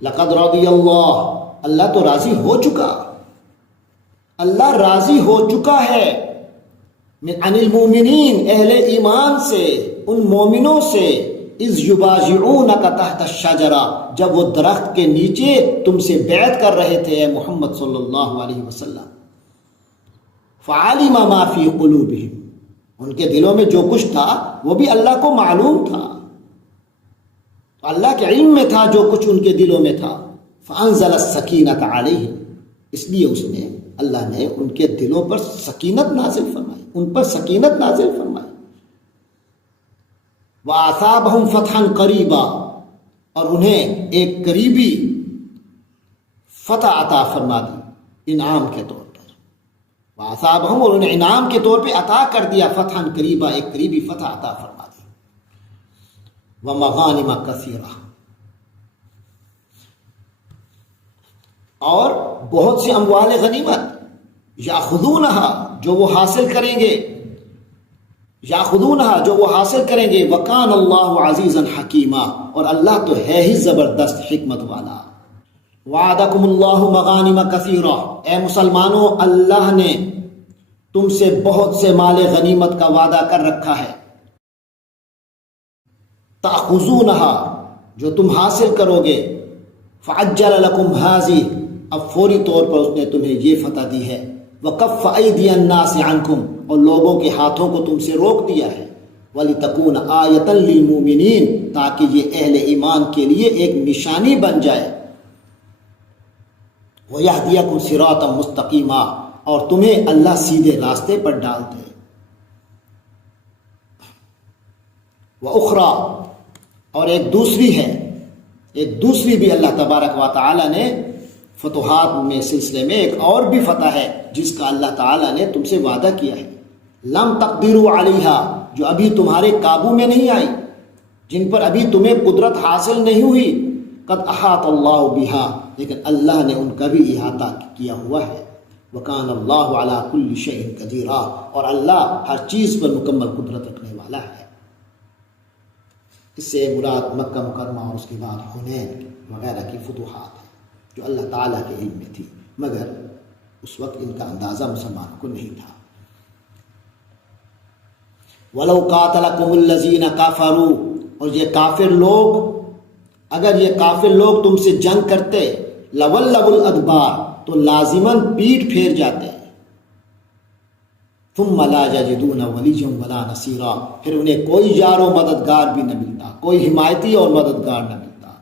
لقد رضی اللہ تو راضی ہو چکا، اللہ راضی ہو چکا ہے عن المؤمنین اہل ایمان سے، ان مومنوں سے، اذ یبایعونک تحت الشجرہ جب وہ درخت کے نیچے تم سے بیعت کر رہے تھے اے محمد صلی اللہ علیہ وسلم، فعلم ما فی قلوبہم ان کے دلوں میں جو کچھ تھا وہ بھی اللہ کو معلوم تھا، اللہ کے علم میں تھا جو کچھ ان کے دلوں میں تھا، فانزل السکینۃ علیہم اس لیے اس نے اللہ نے ان کے دلوں پر سکینت نازل فرمائی، ان پر سکینت نازل فرمائی، وَأَثَابَهُمْ فَتْحًا قَرِيبًا اور انہیں ایک قریبی فتح عطا فرما دی انعام کے طور پر، وَأَثَابَهُمْ اور انہیں انعام کے طور پہ عطا کر دیا فتحًا قریبا ایک قریبی فتح عطا فرما دی، وَمَغَانِمَ كَثِيرًا اور بہت سی اموال غنیمت، یاخذونها جو وہ حاصل کریں گے، یاخذونها جو وہ حاصل کریں گے، وکان اللہ عزیزا حکیما اور اللہ تو ہے ہی زبردست حکمت والا، وعدکم اللہ مغانم کثیرہ اے مسلمانوں اللہ نے تم سے بہت سے مال غنیمت کا وعدہ کر رکھا ہے، تأخذونها جو تم حاصل کرو گے، فعجل لکم هذه اب فوری طور پر اس نے تمہیں یہ فتح دی ہے، وکف ایدی الناس عنکم اور لوگوں کے ہاتھوں کو تم سے روک دیا ہے، وَلِتَكُونَ آیَةً لِلْمُؤْمِنِينَ تاکہ یہ اہل ایمان کے لیے ایک نشانی بن جائے، وَيَهْدِيَكُمْ صِرَاطًا مُسْتَقِيمًا اور تمہیں اللہ سیدھے راستے پر ڈال دے، وَأُخْرَى اور ایک دوسری بھی اللہ تبارک و تعالی نے فتوحات میں سلسلے میں ایک اور بھی فتح ہے جس کا اللہ تعالیٰ نے تم سے وعدہ کیا ہے، لم تقدروا علیہا جو ابھی تمہارے قابو میں نہیں آئی، جن پر ابھی تمہیں قدرت حاصل نہیں ہوئی، قد احاط اللہ بہا لیکن اللہ نے ان کا بھی احاطہ کیا ہوا ہے، وکان اللہ علی کل شیء قدیر اور اللہ ہر چیز پر مکمل قدرت رکھنے والا ہے۔ اس سے مراد مکہ مکرمہ اور اس کے بعد حنین وغیرہ کی فتوحات ہیں جو اللہ تعالیٰ کے علم میں تھی، مگر اس وقت ان کا اندازہ مسلمانوں کو نہیں تھا۔ وَلَوْ قَاتَلَكُمُ الَّذِينَ كَفَرُوا اور یہ کافر لوگ اگر یہ کافر لوگ تم سے جنگ کرتے، لَوَلَّوُا الْأَدْبَارَ تو لازماً پیٹ پھیر جاتے، ثُمَّ لَا يَجِدُونَ وَلِيًّا وَلَا نَصِيرًا پھر انہیں کوئی یار و مددگار بھی نہ ملتا، کوئی حمایتی اور مددگار نہ ملتا،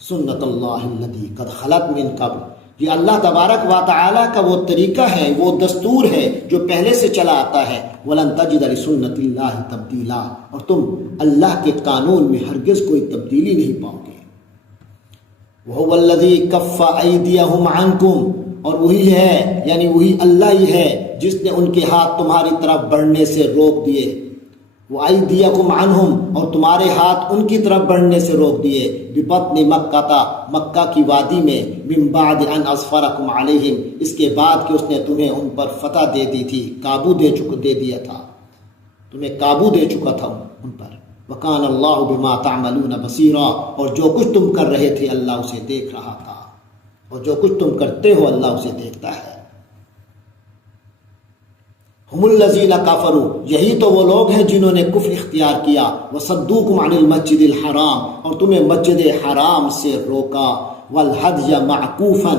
سنت اللہ التی قد خلت من قبل یہ اللہ تبارک و تعالی کا وہ طریقہ ہے، وہ دستور ہے جو پہلے سے چلا آتا ہے، ولن تجد لسنت اللہ تبدیلا اور تم اللہ کے قانون میں ہرگز کوئی تبدیلی نہیں پاؤ گے، وہو الذی کف ایدیہم عنکم اور وہی ہے یعنی وہی اللہ ہی ہے جس نے ان کے ہاتھ تمہاری طرف بڑھنے سے روک دیے، وَأَيْدِيَكُمْ عَنْهُمْ اور تمہارے ہاتھ ان کی طرف بڑھنے سے روک دیے، بِبَطْنِ مَكَّةَ مکہ کی وادی میں، مِن بَعْدِ أَنْ أَظْفَرَكُمْ عَلَيْهِمْ اس کے بعد کہ اس نے تمہیں ان پر فتح دے دی تھی، قابو دے دیا تھا، تمہیں قابو دے چکا تھا ان پر، وَكَانَ اللَّهُ بِمَا تَعْمَلُونَ بَصِيرًا اور جو کچھ تم کر رہے تھے اللہ اسے دیکھ رہا تھا، اور جو کچھ تم کرتے ہو اللہ اسے دیکھتا ہے۔ ہم الذین کفروا یہی تو وہ لوگ ہیں جنہوں نے کفر اختیار کیا، وصدوکم عن المسجد الحرام اور تمہیں مسجد حرام سے روکا، والہدی معکوفا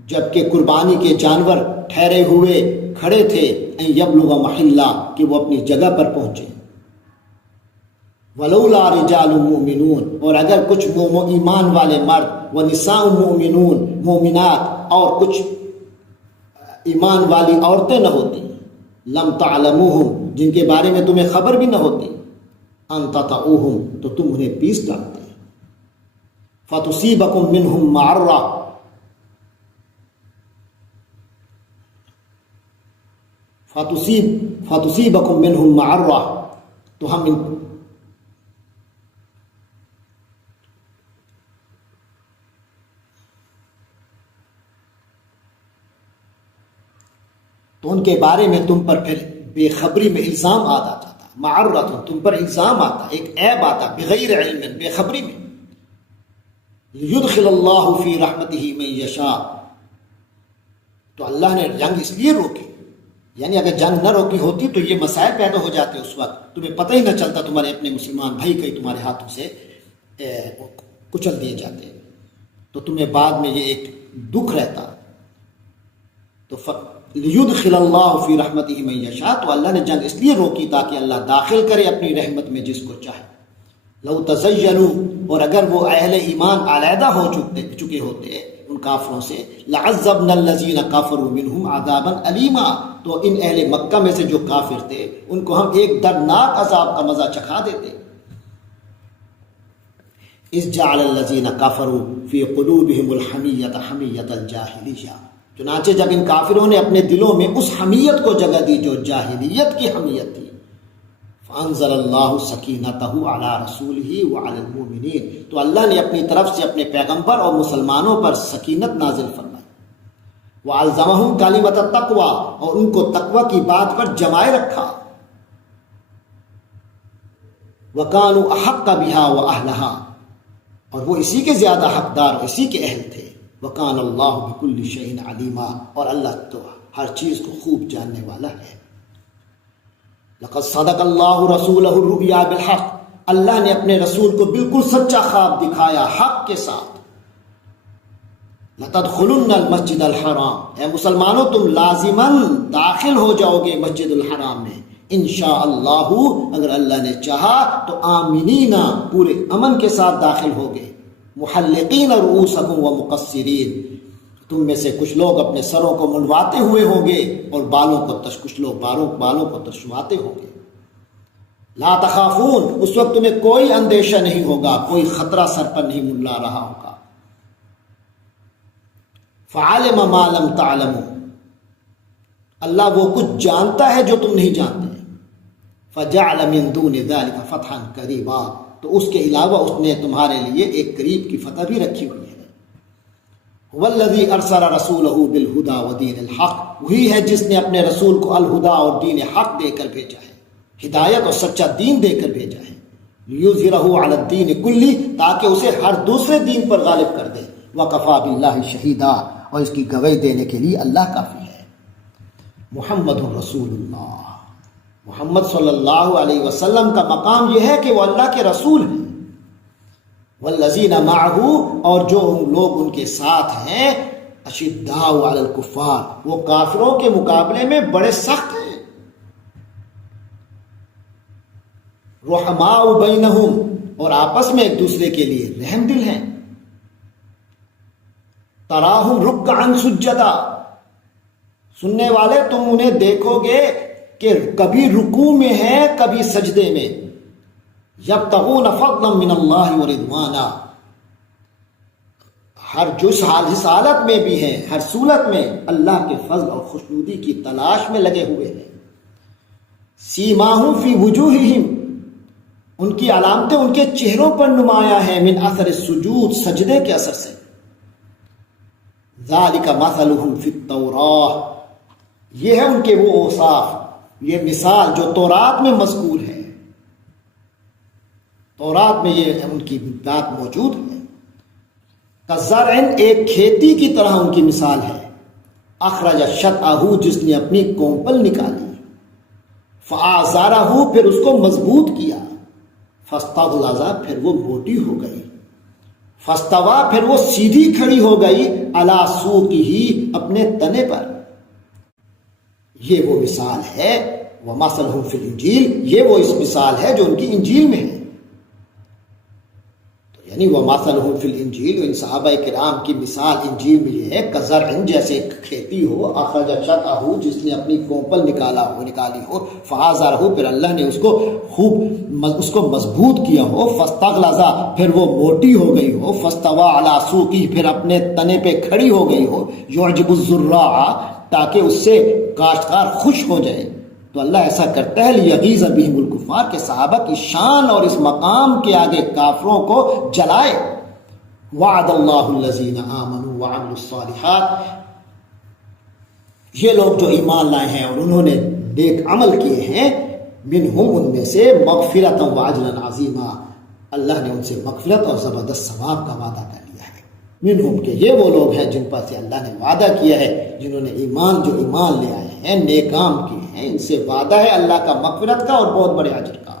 جبکہ قربانی کے جانور ٹھہرے ہوئے کھڑے تھے، ان یبلغ محلہ کہ وہ اپنی جگہ پر پہنچے، ولولا رجال مؤمنون اور اگر کچھ ایمان والے مرد، ونساء مؤمنون مومنات اور کچھ ایمان والی عورتیں نہ ہوتی، لم تعلموہم جن کے بارے میں تمہیں خبر بھی نہ ہوتی، ان تطؤوہم تو تم انہیں پیس ڈالتے، فتصیبکم منہم معرہ فتصیبکم منہم معرہ تو ہم تو ان کے بارے میں تم پر پھر بے خبری میں الزام آ جاتا، معرۃ تم پر الزام آتا، ایک عیب آتا، بغیر علم بے خبری میں، لیدخل اللہ فی رحمتہ من یشاء، تو اللہ نے جنگ اس لیے روکی، یعنی اگر جنگ نہ روکی ہوتی تو یہ مسائل پیدا ہو جاتے، اس وقت تمہیں پتہ ہی نہ چلتا، تمہارے اپنے مسلمان بھائی کئی تمہارے ہاتھوں سے کچل دیے جاتے، تو تمہیں بعد میں یہ ایک دکھ رہتا۔ تو لیدخل اللہ فی رحمتہ من یشاء، تو اللہ نے جنگ اس لیے روکی تاکہ اللہ داخل کرے اپنی رحمت میں جس کو چاہے۔ لو تزینوا، اور اگر وہ اہل ایمان علیحدہ ہو چکے ہوتے ان کافروں سے، لعذبنا الذین کفروا منہم عذابا علیما، تو ان اہل مکہ میں سے جو کافر تھے ان کو ہم ایک دردناک عذاب کا مزہ چکھا دیتے۔ اذ جعل الذین کفروا فی قلوبہم الحمیۃ حمیۃ الجاہلیہ، چنانچہ جب ان کافروں نے اپنے دلوں میں اس حمیت کو جگہ دی جو جاہلیت کی حمیت تھی، فانزل اللہ سکینتہ علی رسولہ وعلی المؤمنین، تو اللہ نے اپنی طرف سے اپنے پیغمبر اور مسلمانوں پر سکینت نازل فرمائی۔ وَأَلْزَمَهُمْ کلمۃ التقویٰ، اور ان کو تقوی کی بات پر جمائے رکھا۔ وَكَانُوا أَحَقَّ بِهَا وَأَهْلَهَا، اور وہ اسی کے زیادہ حقدار، اسی کے اہل تھے۔ وَكَانَ اللَّهُ بِكُلِّ شَيْءٍ عَلِيمًا، اور اللہ تو ہر چیز کو خوب جاننے والا ہے۔ لَقَدْ صَدَقَ اللَّهُ رَسُولَهُ الرُّؤْيَا بِالْحَقِّ، اللہ نے اپنے رسول کو بالکل سچا خواب دکھایا حق کے ساتھ۔ لَتَدْخُلُنَّ الْمَسْجِدَ الْحَرَامَ، اے مسلمانوں تم لازماً داخل ہو جاؤ گے مسجد الحرام میں، انشاءاللہ اگر اللہ نے چاہا تو، آمینین پورے امن کے ساتھ داخل ہوگے، محلقین رؤوسکم ومقصرین، تم میں سے کچھ لوگ اپنے سروں کو منڈواتے ہوئے ہوں گے اور کچھ لوگ بالوں کو ترشواتے ہوں گے۔ لا تخافون، اس وقت تمہیں کوئی اندیشہ نہیں ہوگا، کوئی خطرہ سر پر نہیں منڈلا رہا ہوگا۔ فعلم ما لم تعلموا، اللہ وہ کچھ جانتا ہے جو تم نہیں جانتے۔ فجعل من دون ذلك فتحا قریبا، تو اس کے علاوہ اس نے تمہارے لیے ایک قریب کی فتح بھی رکھی ہوئی ہے۔ والذی ارسل رسولہ بالہدی ودین الحق، وہی ہے جس نے اپنے رسول کو الہدی اور دین حق دے کر بھیجا ہے، ہدایت اور سچا دین دے کر بھیجا ہے۔ لیظہرہ علی الدین کلہ، تاکہ اسے ہر دوسرے دین پر غالب کر دے۔ وکفی باللہ شہیدا، اور اس کی گواہی دینے کے لیے اللہ کافی ہے۔ محمد رسول اللہ، محمد صلی اللہ علیہ وسلم کا مقام یہ ہے کہ وہ اللہ کے رسول ہیں۔ والذین معہ، اور جو لوگ ان کے ساتھ ہیں، اشداء علی الکفار، وہ کافروں کے مقابلے میں بڑے سخت ہیں۔ رحماء بینہم، اور آپس میں ایک دوسرے کے لیے رحم دل ہیں۔ تراہم رکعا سجدا، سننے والے تم انہیں دیکھو گے کہ کبھی رکوع میں ہیں کبھی سجدے میں۔ یبتغون فضلا من اللہ ورضوانا، ہر جس حالت میں بھی ہیں، ہر صورت میں اللہ کے فضل اور خوشنودی کی تلاش میں لگے ہوئے ہیں۔ سیماہم فی وجوہہم، ان کی علامتیں ان کے چہروں پر نمایاں ہیں، من اثر السجود، سجدے کے اثر سے۔ ذالک مثلہم فی التوراۃ، یہ ہے ان کے وہ اوصاف، یہ مثال جو تورات میں مذکور ہے، تورات میں یہ ان کی بات موجود ہے۔ کزرع، ایک کھیتی کی طرح ان کی مثال ہے، اخرج شطأہ، جس نے اپنی کونپل نکالی، فآزرہ، پھر اس کو مضبوط کیا، فاستغلظ، پھر وہ موٹی ہو گئی، فاستویٰ، پھر وہ سیدھی کھڑی ہو گئی، علی سوقہ، اپنے تنے پر۔ یہ وہ مثال ہے، ومثلہم فی الانجیل، یہ وہ اس مثال ہے جو ان کی انجیل میں ہے۔ یعنی ومثلہم فی الانجیل، ان صحابہ کرام کی مثال انجیل میں یہ ہے، کزرع، جیسے کھیتی ہو، اخرج شطأہ، جس نے اپنی کونپل نکالی ہو، فآزرہ، پھر اللہ نے اس کو خوب اس کو مضبوط کیا ہو، فاستغلظ، پھر وہ موٹی ہو گئی ہو، فاستویٰ علی سوقہ، پھر اپنے تنے پہ کھڑی ہو گئی ہو، یعجب الزراع، تاکہ اس سے کاشتکار خوش ہو جائے۔ تو اللہ ایسا کرتا ہے لیغیظ بہم الکفار، کہ صحابہ کی شان اور اس مقام کے آگے کافروں کو جلائے۔ وعد اللہ الذین آمنوا وعملوا الصالحات، یہ لوگ جو ایمان لائے ہیں اور انہوں نے نیک عمل کیے ہیں، منہم، ان میں سے، مغفرۃ واجرا عظیما، اللہ نے ان سے مغفرت اور زبردست ثواب کا وعدہ کر لیا ہے۔ منہم کہ یہ وہ لوگ ہیں جن پر سے اللہ نے وعدہ کیا ہے، جنہوں نے ایمان لے آئے ہیں، نیک کام کیے ہیں، ان سے وعدہ ہے اللہ کا مغفرت کا اور بہت بڑے اجر کا۔